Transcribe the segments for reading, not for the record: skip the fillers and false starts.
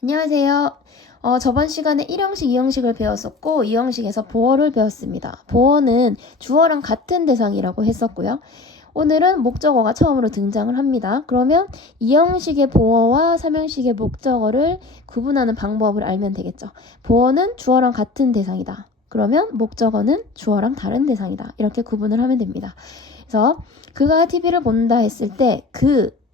안녕하세요. 저번 시간에 1형식, 2형식을 배웠었고 2형식에서 보어를 배웠습니다. 보어는 주어랑 같은 대상이라고 했었고요. 오늘은 목적어가 처음으로 등장을 합니다. 그러면 2형식의 보어와 3형식의 목적어를 구분하는 방법을 알면 되겠죠. 보어는 주어랑 같은 대상이다. 그러면 목적어는 주어랑 다른 대상이다. 이렇게 구분을 하면 됩니다. 그래서 그가 TV를 본다 했을 때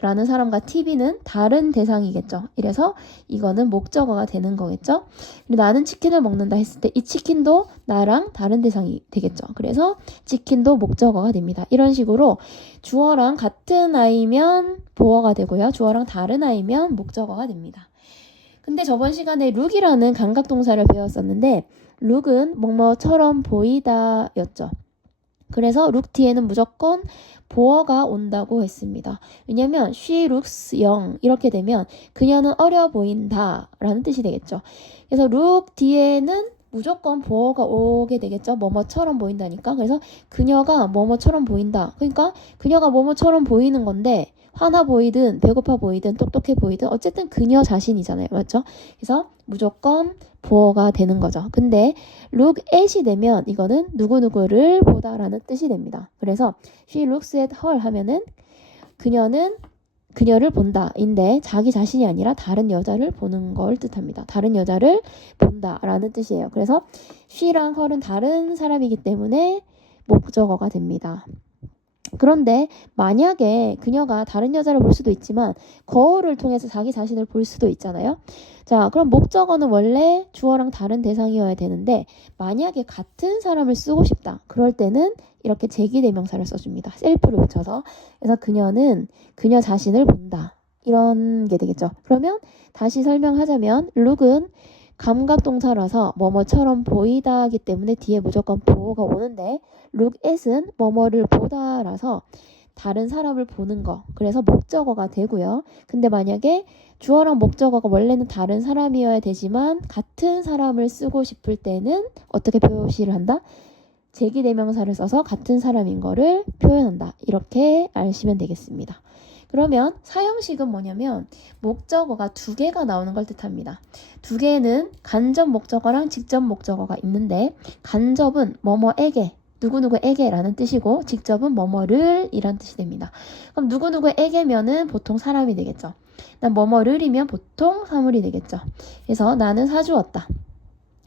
라는 사람과 TV는 다른 대상이겠죠. 이래서 이거는 목적어가 되는 거겠죠. 그리고 나는 치킨을 먹는다 했을 때 이 치킨도 나랑 다른 대상이 되겠죠. 그래서 치킨도 목적어가 됩니다. 이런 식으로 주어랑 같은 아이면 보어가 되고요. 주어랑 다른 아이면 목적어가 됩니다. 근데 저번 시간에 룩이라는 감각동사를 배웠었는데 룩은 뭐뭐처럼 보이다 였죠. 그래서 룩 뒤에는 무조건 보어가 온다고 했습니다. 왜냐면 she looks young 이렇게 되면 그녀는 어려 보인다 라는 뜻이 되겠죠. 그래서 룩 뒤에는 무조건 보어가 오게 되겠죠. 뭐뭐처럼 보인다니까. 그래서 그녀가 뭐뭐처럼 보인다. 그러니까 그녀가 뭐뭐처럼 보이는 건데 화나 보이든 배고파 보이든 똑똑해 보이든 어쨌든 그녀 자신이잖아요. 맞죠? 그래서 무조건 보어가 되는 거죠. 근데 look at이 되면 이거는 누구누구를 보다라는 뜻이 됩니다. 그래서 she looks at her 하면은 그녀는 그녀를 본다인데 자기 자신이 아니라 다른 여자를 보는 걸 뜻합니다. 다른 여자를 본다라는 뜻이에요. 그래서 she랑 her은 다른 사람이기 때문에 목적어가 됩니다. 그런데 만약에 그녀가 다른 여자를 볼 수도 있지만 거울을 통해서 자기 자신을 볼 수도 있잖아요. 자, 그럼 목적어는 원래 주어랑 다른 대상이어야 되는데 만약에 같은 사람을 쓰고 싶다. 그럴 때는 이렇게 제기대명사를 써줍니다. 셀프를 붙여서. 그래서 그녀는 그녀 자신을 본다. 이런 게 되겠죠. 그러면 다시 설명하자면 룩은 감각동사라서 뭐뭐처럼 보이다기 때문에 뒤에 무조건 보어가 오는데 look at은 뭐뭐를 보다라서 다른 사람을 보는 거. 그래서 목적어가 되고요. 근데 만약에 주어랑 목적어가 원래는 다른 사람이어야 되지만 같은 사람을 쓰고 싶을 때는 어떻게 표시를 한다? 제기대명사를 써서 같은 사람인 거를 표현한다. 이렇게 아시면 되겠습니다. 그러면 사형식은 뭐냐면 목적어가 두 개가 나오는 걸 뜻합니다. 두 개는 간접 목적어랑 직접 목적어가 있는데 간접은 뭐뭐에게 누구누구에게라는 뜻이고 직접은 뭐뭐를 이란 뜻이 됩니다. 그럼 누구누구에게면은 보통 사람이 되겠죠. 난 뭐뭐를이면 보통 사물이 되겠죠. 그래서 나는 사주었다.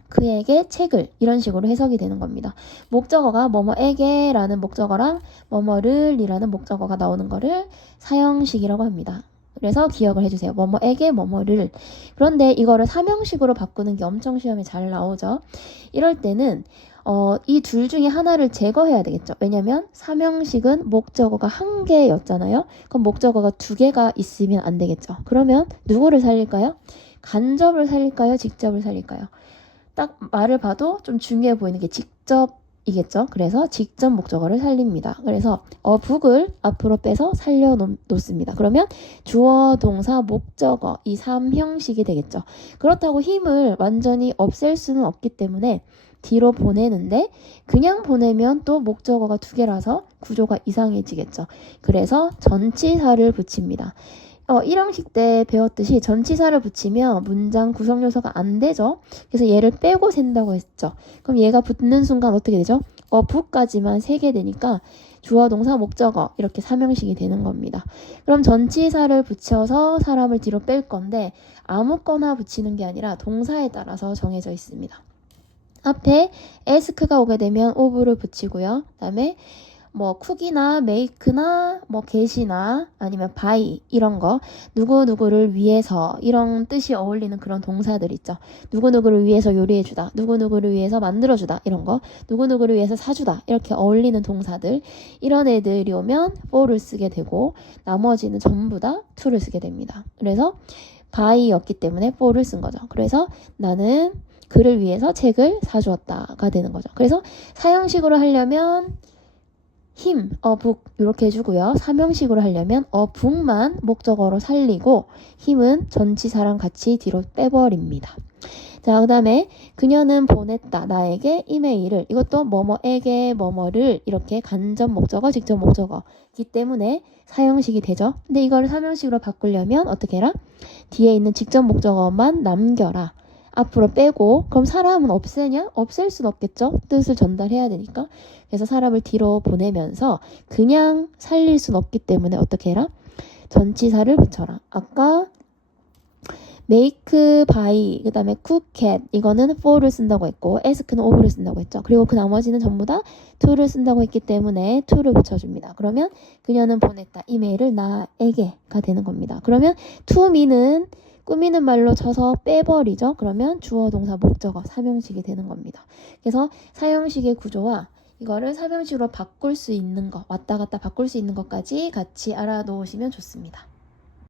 그에게 책을 이런 식으로 해석이 되는 겁니다. 목적어가 뭐뭐에게라는 목적어랑 뭐뭐를이라는 목적어가 나오는 거를 사형식이라고 합니다. 그래서 기억을 해주세요. 뭐뭐에게 뭐뭐를. 그런데 이거를 삼형식으로 바꾸는 게 엄청 시험에 잘 나오죠. 이럴 때는 이 둘 중에 하나를 제거해야 되겠죠. 왜냐면 삼형식은 목적어가 한 개였잖아요. 그럼 목적어가 두 개가 있으면 안 되겠죠. 그러면 누구를 살릴까요? 간접을 살릴까요? 직접을 살릴까요? 딱 말을 봐도 좀 중요해 보이는 게 직접이겠죠. 그래서 직접 목적어를 살립니다. 그래서 북을 앞으로 빼서 살려놓습니다. 그러면 주어, 동사, 목적어 이 3형식이 되겠죠. 그렇다고 힘을 완전히 없앨 수는 없기 때문에 뒤로 보내는데 그냥 보내면 또 목적어가 두 개라서 구조가 이상해지겠죠. 그래서 전치사를 붙입니다. 1형식 때 배웠듯이 전치사를 붙이면 문장 구성 요소가 안 되죠. 그래서 얘를 빼고 센다고 했죠. 그럼 얘가 붙는 순간 어떻게 되죠? 부까지만 세게 되니까 주어, 동사, 목적어 이렇게 3형식이 되는 겁니다. 그럼 전치사를 붙여서 사람을 뒤로 뺄 건데 아무거나 붙이는 게 아니라 동사에 따라서 정해져 있습니다. 앞에 ask가 오게 되면 of를 붙이고요. 그 다음에 뭐 cook이나 make나 뭐 get이나 아니면 buy 이런 거 누구누구를 위해서 이런 뜻이 어울리는 그런 동사들 있죠. 누구누구를 위해서 요리해주다, 누구누구를 위해서 만들어주다 이런 거, 누구누구를 위해서 사주다 이렇게 어울리는 동사들 이런 애들이 오면 for를 쓰게 되고 나머지는 전부 다 to를 쓰게 됩니다. 그래서 buy였기 때문에 for를 쓴 거죠. 그래서 나는 그를 위해서 책을 사주었다가 되는 거죠. 그래서 사형식으로 하려면 힘, 어북 이렇게 해주고요. 삼형식으로 하려면 어북만 목적어로 살리고 힘은 전치사랑 같이 뒤로 빼버립니다. 자, 그 다음에 그녀는 보냈다. 나에게 이메일을. 이것도 뭐뭐에게 뭐뭐를 이렇게 간접 목적어, 직접 목적어이기 때문에 사형식이 되죠. 근데 이걸 삼형식으로 바꾸려면 어떻게 해라? 뒤에 있는 직접 목적어만 남겨라. 앞으로 빼고 그럼 사람은 없애냐? 없앨 순 없겠죠. 뜻을 전달해야 되니까. 그래서 사람을 뒤로 보내면서 그냥 살릴 순 없기 때문에 어떻게 해라? 전치사를 붙여라. 아까 make, buy, 그 다음에 cook, get 이거는 for를 쓴다고 했고 ask는 of를 쓴다고 했죠. 그리고 그 나머지는 전부 다 to를 쓴다고 했기 때문에 to를 붙여줍니다. 그러면 그녀는 보냈다. 이메일을 나에게가 되는 겁니다. 그러면 to me는 꾸미는 말로 쳐서 빼버리죠. 그러면 주어, 동사, 목적어, 삼형식이 되는 겁니다. 그래서 사형식의 구조와 이거를 삼형식으로 바꿀 수 있는 거, 왔다 갔다 바꿀 수 있는 것까지 같이 알아놓으시면 좋습니다.